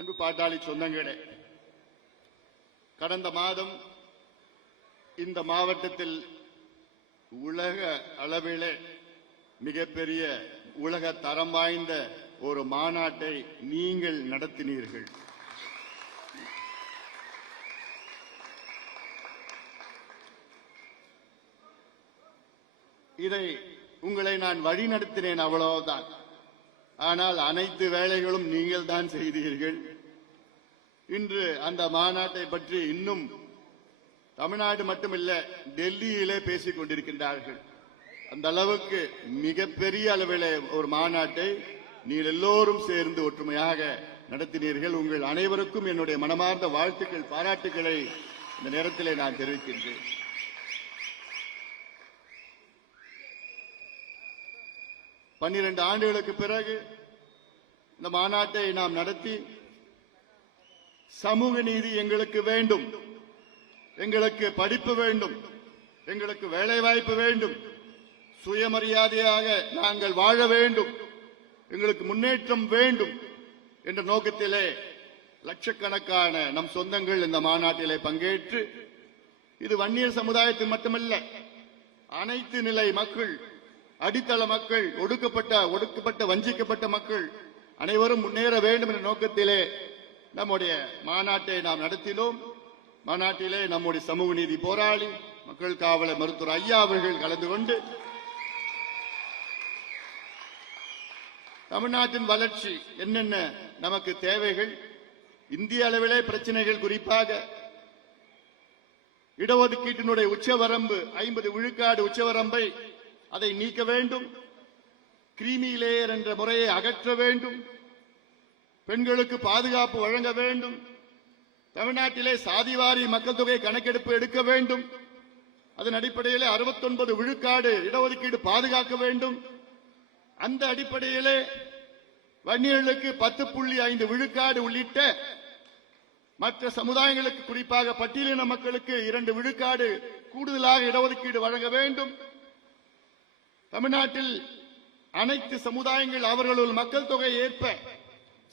அன்பு பாட்டாளி சொந்தங்களே, கடந்த மாதம் இந்த மாவட்டத்தில் உலக அளவிலே மிகப்பெரிய உலக தரம் வாய்ந்த ஒரு மாநாட்டை நீங்கள் நடத்தினீர்கள். இதை உங்களை நான் வழி நடத்தினேன், அவ்வளவுதான். ஆனால் அனைத்து வேலைகளும் நீங்கள் தான் செய்தீர்கள். இன்று அந்த மாநாட்டை பற்றி இன்னும் தமிழ்நாடு மட்டுமில்ல, டெல்லியிலே பேசிக் கொண்டிருக்கின்றார்கள். அந்த அளவுக்கு மிகப்பெரிய அளவில் ஒரு மாநாட்டை நீங்கள் எல்லோரும் சேர்ந்து ஒற்றுமையாக நடத்தினீர்கள். உங்கள் அனைவருக்கும் என்னுடைய மனமார்ந்த வாழ்த்துக்கள், பாராட்டுக்களை இந்த நேரத்திலே நான் தெரிவிக்கின்றேன். பன்னிரண்டு ஆண்டுகளுக்கு பிறகு இந்த மாநாட்டை நாம் நடத்தி, சமூக நீதி எங்களுக்கு வேண்டும், எங்களுக்கு படிப்பு வேண்டும், எங்களுக்கு வேலைவாய்ப்பு வேண்டும், சுயமரியாதையாக நாங்கள் வாழ வேண்டும், எங்களுக்கு முன்னேற்றம் வேண்டும் என்ற நோக்கத்திலே லட்சக்கணக்கான நம் சொந்தங்கள் இந்த மாநாட்டிலே பங்கேற்று, இது வன்னியர் சமுதாயத்தில் மட்டுமல்ல, அனைத்து நிலை மக்கள், அடித்தள மக்கள், ஒடுக்கப்பட்ட வஞ்சிக்கப்பட்ட மக்கள் அனைவரும் முன்னேற வேண்டும் என்ற நோக்கத்திலே நம்முடைய மாநாட்டை நாம் நடத்தினோம். மாநாட்டிலே நம்முடைய சமூக நீதி போராளி, மக்கள் காவலர் மருத்துவர் ஐயா அவர்கள் கலந்து கொண்டு தமிழ்நாட்டின் வளர்ச்சி என்னென்ன நமக்கு தேவைகள், இந்திய அளவிலே பிரச்சனைகள், குறிப்பாக இடஒதுக்கீட்டினுடைய உச்சவரம்பு 50 விழுக்காடு உச்சவரம்பை அதை நீக்க வேண்டும், கிரீமி லேயர் என்ற முறையை அகற்ற வேண்டும், பெண்களுக்கு பாதுகாப்பு வழங்க வேண்டும், தமிழ்நாட்டிலே சாதிவாரி மக்கள் தொகை கணக்கெடுப்பு எடுக்க வேண்டும், அதன் அடிப்படையிலே 69 விழுக்காடு இடஒதுக்கீடு பாதுகாக்க வேண்டும், அந்த அடிப்படையிலே வன்னியர்களுக்கு 10.5 விழுக்காடு உள்ளிட்ட மற்ற சமுதாயங்களுக்கு, குறிப்பாக பட்டியலின மக்களுக்கு 2 விழுக்காடு கூடுதலாக இடஒதுக்கீடு வழங்க வேண்டும். தமிழ்நாட்டில் அனைத்து சமுதாயங்கள் அவர்களுடைய மக்கள் தொகை ஏற்ப,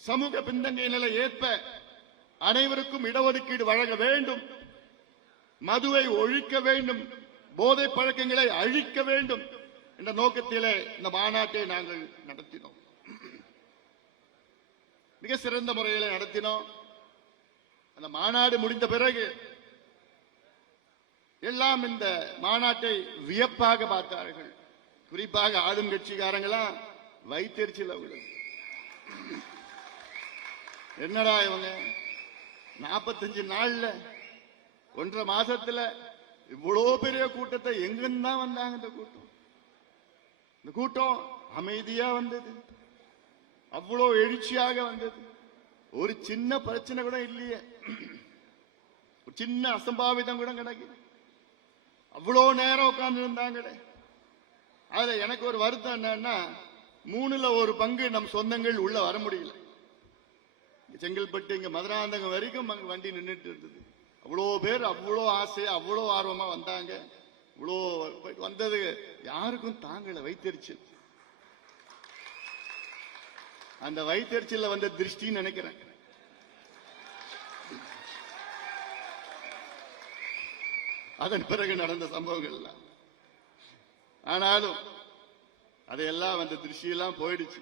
சமூக பின்தங்கிய நிலை ஏற்ப அனைவருக்கும் இடஒதுக்கீடு வழங்க வேண்டும், மதுவை ஒழிக்க வேண்டும், போதை பழக்கங்களை அழிக்க வேண்டும் என்ற நோக்கத்திலே இந்த மாநாட்டை நாங்கள் நடத்தினோம். மிக சிறந்த முறையில் நடத்தினோம். அந்த மாநாடு முடிந்த பிறகு எல்லாம் இந்த மாநாட்டை வியப்பாக பார்த்தார்கள். குறிப்பாக ஆளும் கட்சிக்காரங்களாம் வைத்தெரிச்சல். என்னடா இவங்க 45 நாள்ல 1.5 மாசத்துல இவ்வளவு பெரிய கூட்டத்தை எங்கிருந்தா வந்தாங்க? இந்த கூட்டம் அமைதியா வந்தது, அவ்வளவு எழுச்சியாக வந்தது. ஒரு சின்ன பிரச்சனை கூட இல்லையே, ஒரு சின்ன அசம்பாவிதம் கூட கிடைக்குது. அவ்வளவு நேரம் உட்கார்ந்து இருந்தாங்களே. அதுல எனக்கு ஒரு வருத்தம் என்னன்னா, 1/3 நம் சொந்தங்கள் உள்ள வர முடியல. செங்கல்பட்டு இங்க மதுராந்தகம் வரைக்கும் அங்க வண்டி நின்றுட்டு இருந்தது. அவ்வளோ பேர் அவ்வளோ ஆசையா அவ்வளோ ஆர்வமா வந்தாங்க. இவ்வளோ வந்தது யாருக்கும் தாங்கல, வைத்தெரிச்சல். அந்த வைத்தெரிச்சல்ல வந்த திருஷ்டின்னு நினைக்கிறேன். அதன் பிறகு நடந்த சம்பவங்கள். ஆனாலும் அதையெல்லாம் அந்த திருஷ்டியெல்லாம் போயிடுச்சு.